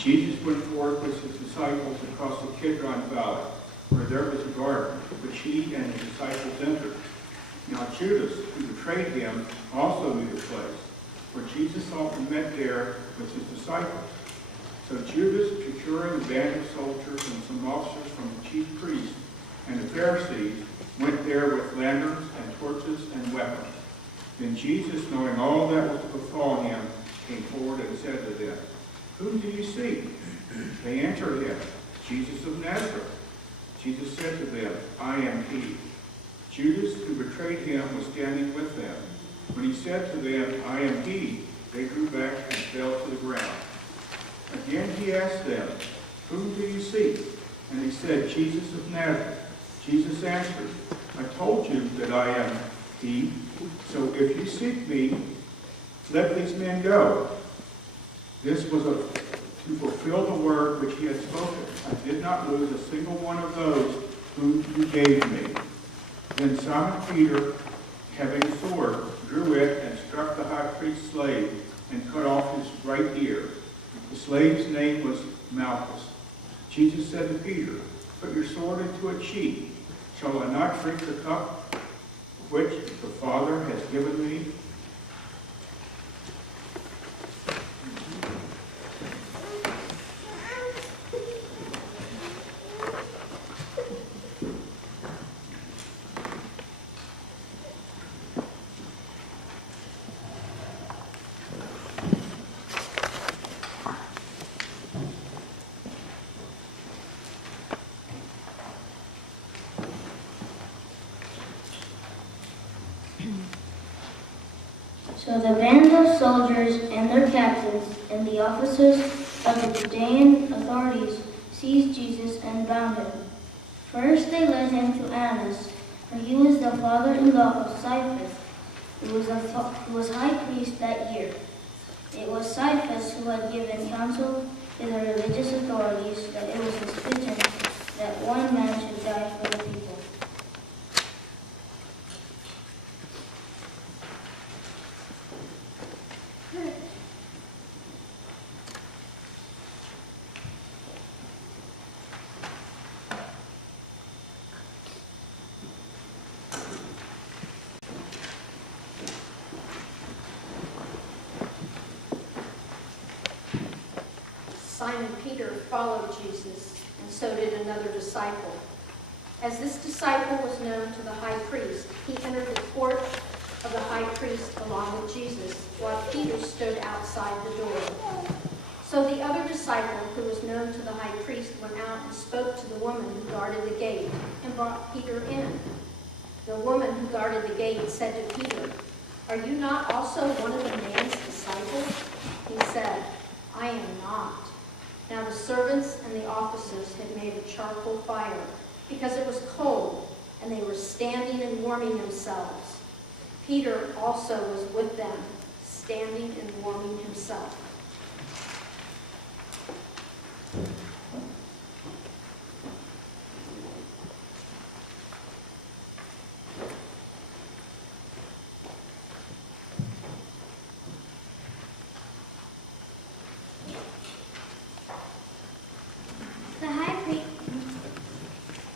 Jesus went forth with his disciples across the Kidron Valley, where there was a garden, which he and his disciples entered. Now Judas, who betrayed him, also knew the place, for Jesus often met there with his disciples. So Judas, procuring a band of soldiers and some officers from the chief priests and the Pharisees, went there with lanterns and torches and weapons. Then Jesus, knowing all that was to befall him, came forward and said to them, "Whom do you seek?" They answered him, "Jesus of Nazareth." Jesus said to them, "I am he." Judas, who betrayed him, was standing with them. When he said to them, "I am he," they drew back and fell to the ground. Again he asked them, "Whom do you seek?" And they said, "Jesus of Nazareth." Jesus answered, "I told you that I am he. So if you seek me, let these men go." This was to fulfill the word which he had spoken. "I did not lose a single one of those whom you gave me." Then Simon Peter, having a sword, drew it and struck the high priest's slave and cut off his right ear. The slave's name was Malchus. Jesus said to Peter, "Put your sword into its sheath. Shall I not drink the cup which the Father has given me?" So the band of soldiers and their captains and the officers of the Judean authorities seized Jesus and bound him. First they led him to Annas, for he was the father-in-law of Caiaphas, who was high priest that year. It was Caiaphas who had given counsel to the religious authorities that it was his fitting that one man should die for the people. Simon Peter followed Jesus, and so did another disciple. As this disciple was known to the high priest, he entered the court of the high priest along with Jesus, while Peter stood outside the door. So the other disciple, who was known to the high priest, went out and spoke to the woman who guarded the gate and brought Peter in. The woman who guarded the gate said to Peter, "Are you not also one of the man's disciples?" He said, "I am not." Now the servants and the officers had made a charcoal fire because it was cold, and they were standing and warming themselves. Peter also was with them, standing and warming himself.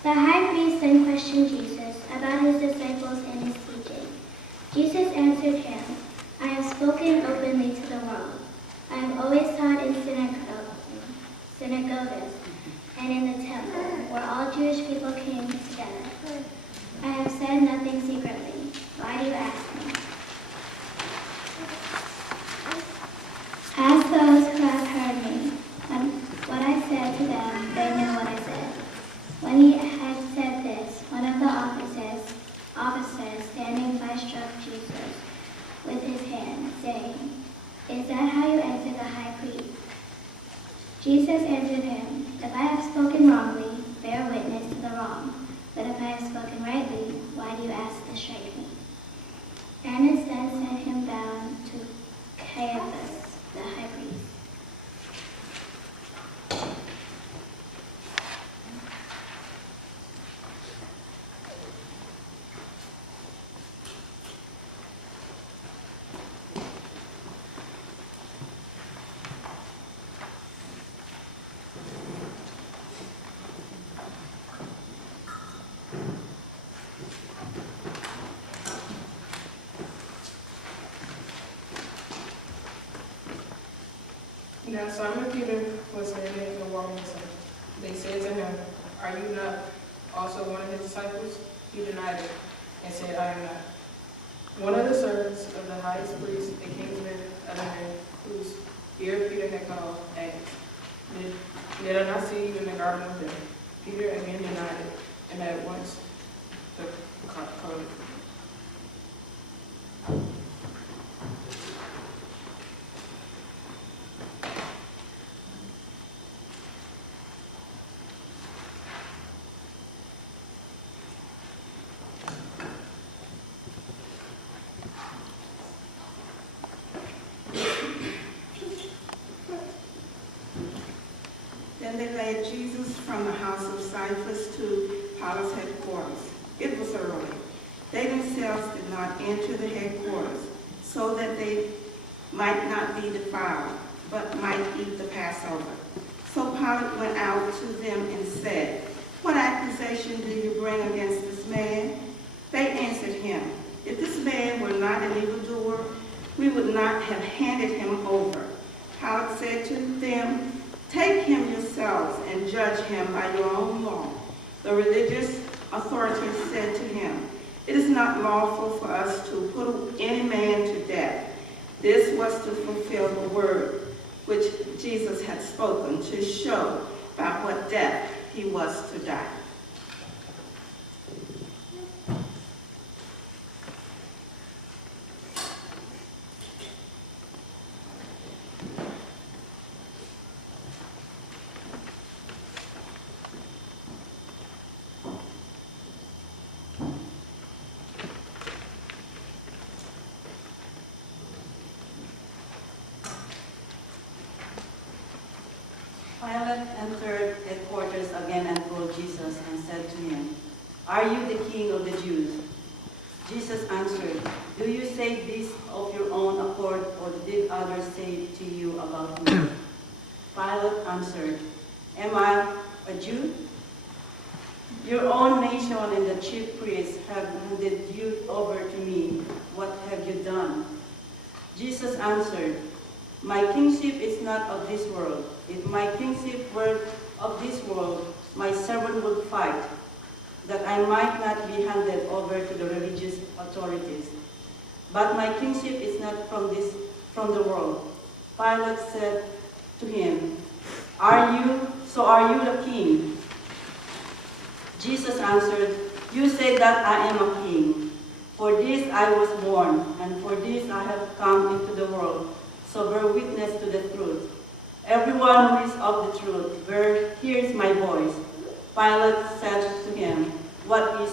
The high priest then questioned Jesus about his disciples and his teaching. Jesus answered him, "I have spoken openly to the world. I have always taught in synagogues and in the temple, where all Jewish people came together. I have said nothing secretly. Why do you ask me?" As those who have heard me, what I said to them, they know what I said. When he had said this, one of the officers standing by struck Jesus Now Simon Peter was standing and walking with him. They said to him, "Are you not also one of his disciples?" He denied it and said, "I am not." One of the servants of the highest priest, the king's man, whose ear Peter had cut off, asked, "Did I not see you in the garden with him?" Peter again denied it, and at once the cock crowed. Then they led Jesus from the house of Caiaphas to Pilate's headquarters. It was early. They themselves did not enter the headquarters, so that they might not be defiled, but might eat the Passover. So Pilate went out to them and said, "What accusation do you bring against this man?" They answered him, "If this man were not an evildoer, we would not have handed him over." Pilate said to them, "Take him yourselves and judge him by your own law." The religious authorities said to him, "It is not lawful for us to put any man to death." This was to fulfill the word which Jesus had spoken, to show by what death he was to die. Pilate entered headquarters again and called Jesus and said to him, "Are you the king of the Jews?" Jesus answered, "Do you say this of your own accord, or did others say to you about me?" Pilate answered, "Am I a Jew? Your own nation and the chief priests have handed you over to me. What have you done?" Jesus answered, "My kingship is not of this world. If my kingship were of this world, my servant would fight, that I might not be handed over to the religious authorities. But my kingship is not from the world." Pilate said to him, Are you the king?" Jesus answered, "You say that I am a king. For this I was born, and for this I have come into the world. So bear witness to the truth. Everyone who is of the truth hears my voice." Pilate said to him, "What is